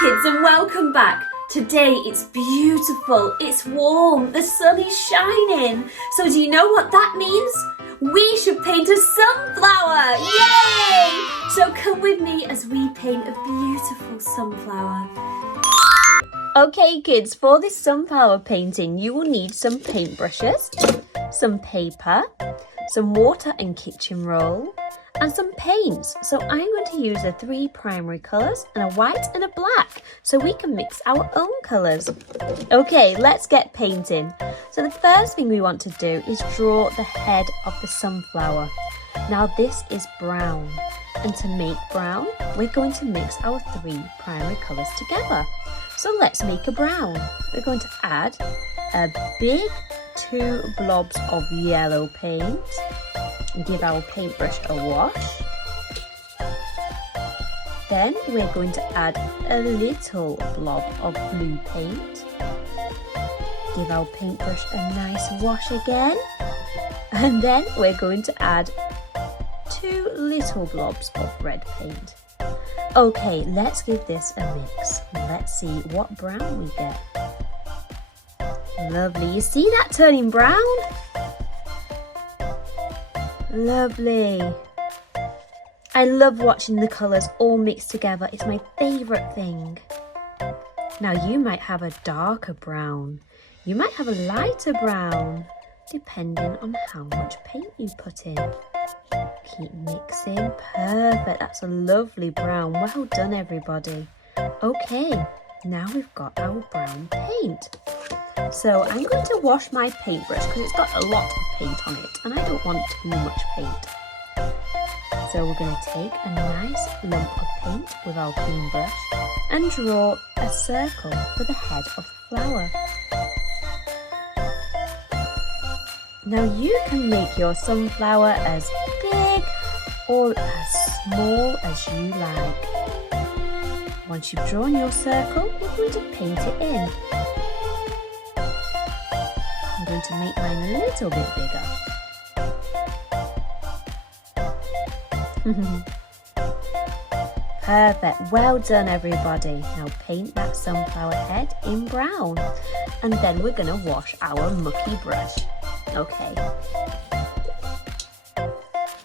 kids, and welcome back. Today it's beautiful, it's warm, the sun is shining. So do you know what that means? We should paint a sunflower! Yay! So come with me as we paint a beautiful sunflower. Okay kids, for this sunflower painting you will need some paintbrushes, some paper, some water and Kitchenroll, and some paints. So I'm going to use the 3 primary colours and a white and a black so we can mix our own colours. Okay, let's get painting. So the first thing we want to do is draw the head of the sunflower. Now this is brown, and to make brown we're going to mix our 3 primary colours together. So let's make a brown. We're going to add a big 2 blobs of yellow paint. Give our paintbrush a wash. Then we're going to add a little blob of blue paint. Give our paintbrush a nice wash again. And then we're going to add 2 little blobs of red paint. Okay, let's give this a mix. Let's see what brown we get. Lovely. You see that turning brown? Lovely. I love watching the colours all mixed together. It's my favourite thing. Now you might have a darker brown. You might have a lighter brown, depending on how much paint you put in. Keep mixing. Perfect. That's a lovely brown. Well done, everybody. Okay, now we've got our brown paint. So I'm going to wash my paintbrush because it's got a lot of paint on it and I don't want too much paint. So we're going to take a nice lump of paint with our clean brush and draw a circle for the head of the flower. Now you can make your sunflower as big or as small as you like. Once you've drawn your circle, we're going to paint it in. I'm going to make mine a little bit bigger. Perfect, well done everybody. Now paint that sunflower head in brown and then we're going to wash our mucky brush. Okay.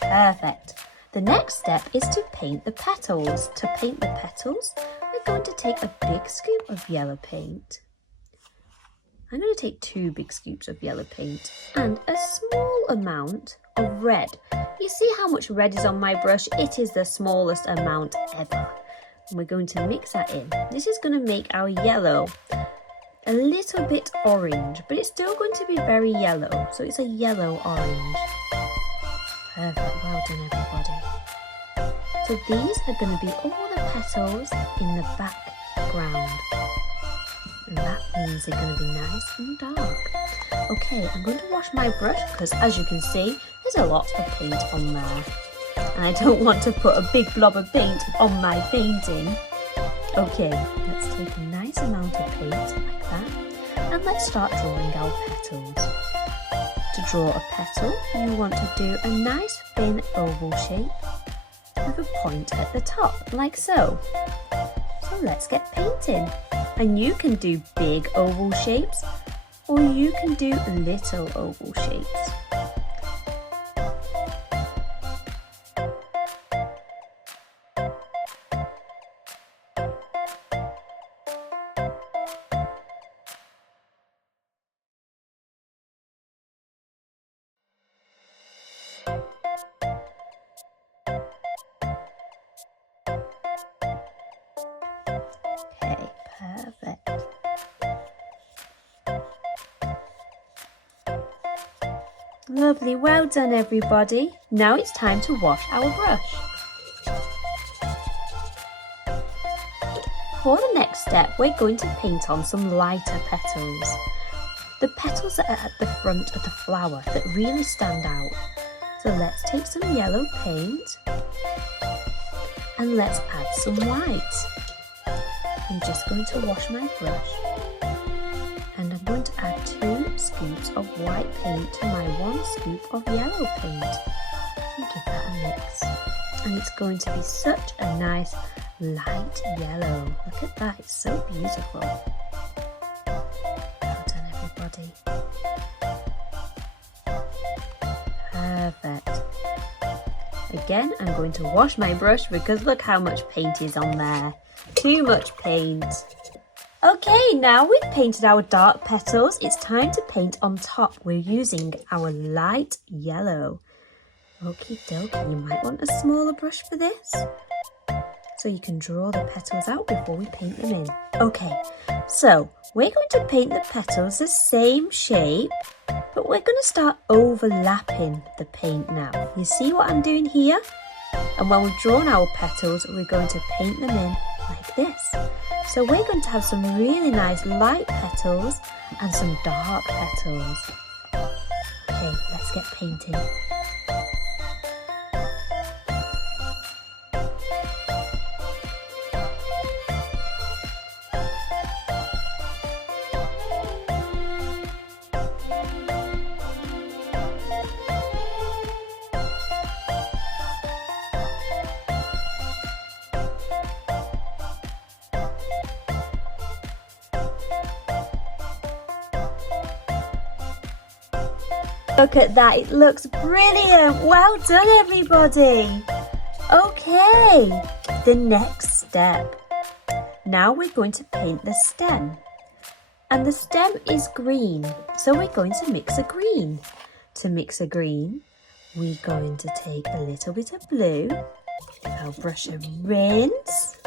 Perfect. The next step is to paint the petals. To paint the petals, we're going to take a big scoop of yellow paint. I'm going to take 2 big scoops of yellow paint and a small amount of red. You see how much red is on my brush? It is the smallest amount ever. And we're going to mix that in. This is going to make our yellow a little bit orange, but it's still going to be very yellow. So it's a yellow orange. Perfect, well done everybody. So these are going to be all the petals in the background. And that means they're going to be nice and dark. Okay, I'm going to wash my brush because as you can see, there's a lot of paint on there. And I don't want to put a big blob of paint on my painting. Okay, let's take a nice amount of paint like that. And let's start drawing our petals. To draw a petal, you want to do a nice thin oval shape with a point at the top, like so. So let's get painting. And you can do big oval shapes or you can do little oval shapes. Okay, perfect. Lovely, well done everybody. Now it's time to wash our brush. For the next step, we're going to paint on some lighter petals. The petals that are at the front of the flower that really stand out. So let's take some yellow paint and let's add some white. I'm just going to wash my brush and I'm going to add 2 scoops of white paint to my 1 scoop of yellow paint and give that a mix. And it's going to be such a nice light yellow. Look Look at that, it's so beautiful. Well done, everybody. Perfect. Again, I'm going to wash my brush because look how much paint is on there. Too much paint. Okay, now we've painted our dark petals, it's time to paint on top. We're using our light yellow. Okie dokie, you might want a smaller brush for this, so you can draw the petals out before we paint them in. Okay, so we're going to paint the petals the same shape, but we're going to start overlapping the paint now. You see what I'm doing here? And when we've drawn our petals, we're going to paint them in like this. So we're going to have some really nice light petals and some dark petals. Okay, let's get painting. Look at that, it looks brilliant. Well done, everybody. Okay, the next step. Now we're going to paint the stem. And the stem is green, so we're going to mix a green. To mix a green, we're going to take a little bit of blue, give our brush a rinse,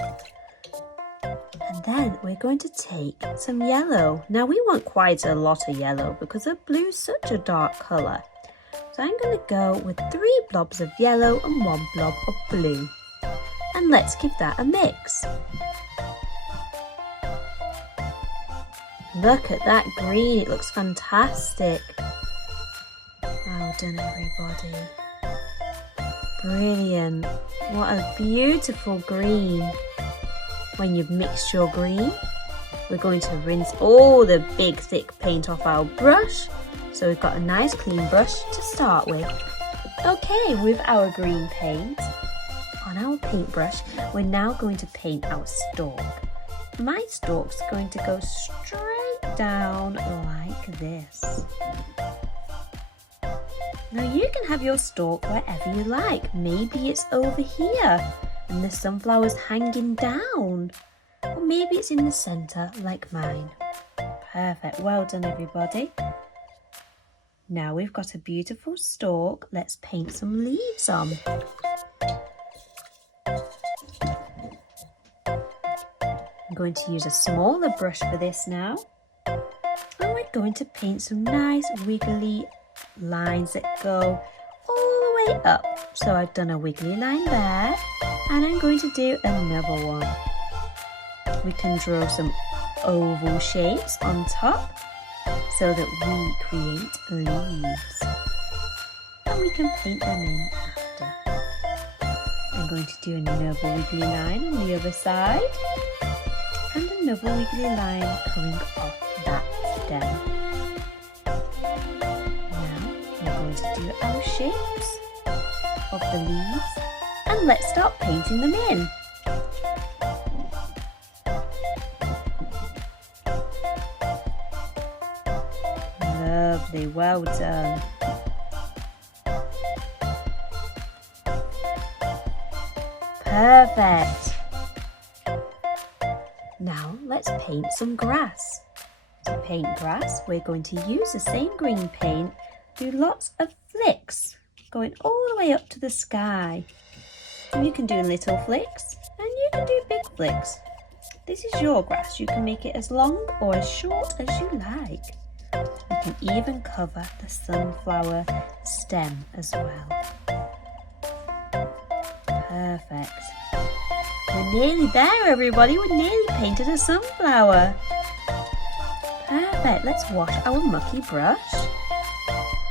and then we're going to take some yellow. Now we want quite a lot of yellow because the blue is such a dark colour. So I'm going to go with 3 blobs of yellow and 1 blob of blue. And let's give that a mix. Look at that green, it looks fantastic. Well done, everybody. Brilliant. What a beautiful green. When you've mixed your green, we're going to rinse all the big thick paint off our brush. So we've got a nice clean brush to start with. Okay, with our green paint on our paintbrush, we're now going to paint our stalk. My stalk's going to go straight down like this. Now you can have your stalk wherever you like. Maybe it's over here and the sunflower's hanging down. Or maybe it's in the centre like mine. Perfect, well done, everybody. Now we've got a beautiful stalk, let's paint some leaves on. I'm going to use a smaller brush for this now. And we're going to paint some nice wiggly lines that go all the way up. So I've done a wiggly line there, and I'm going to do another one. We can draw some oval shapes on top so that we create leaves. And we can paint them in after. I'm going to do another wiggly line on the other side and another wiggly line coming off that stem. Now we're going to do our shapes of the leaves and let's start painting them in. Lovely, well done. Perfect. Now let's paint some grass. To paint grass, we're going to use the same green paint, do lots of flicks, going all the way up to the sky. And you can do little flicks and you can do big flicks. This is your grass. You can make it as long or as short as you like. You can even cover the sunflower stem as well. Perfect. We're nearly there, everybody. We're nearly painted a sunflower. Perfect. Let's wash our mucky brush.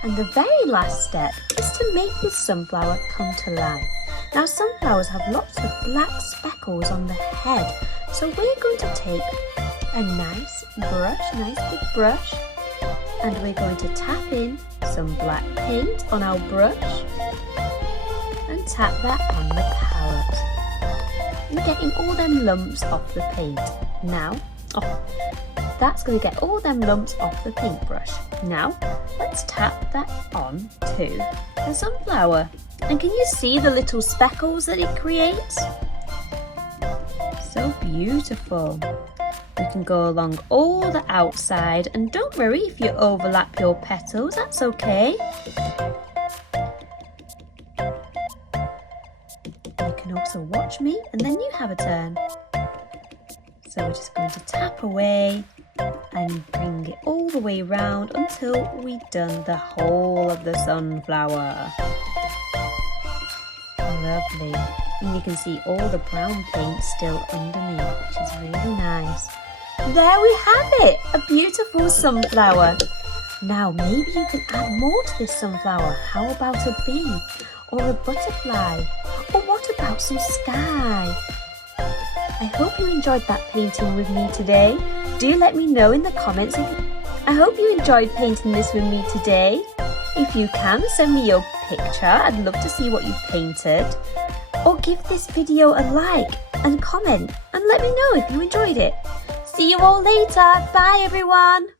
And the very last step is to make this sunflower come to life. Now, sunflowers have lots of black speckles on the head. So we're going to take a nice big brush, and we're going to tap in some black paint on our brush and tap that on the palette. and getting all them lumps off the paint. Now, that's going to get all them lumps off the paintbrush. Now, let's tap that on to the sunflower. And can you see the little speckles that it creates? So beautiful. We can go along all the outside, and don't worry if you overlap your petals, that's okay. You can also watch me and then you have a turn. So we're just going to tap away and bring it all the way around until we've done the whole of the sunflower. Lovely. And you can see all the brown paint still underneath, which is really nice. There we have it, a beautiful sunflower. Now maybe you can add more to this sunflower. How about a bee or a butterfly? Or what about some sky? I hope you enjoyed that painting with me today. Do let me know in the comments. I hope you enjoyed painting this with me today. If you can, send me your picture. I'd love to see what you painted. Or give this video a like and comment and let me know if you enjoyed it. See you all later. Bye everyone.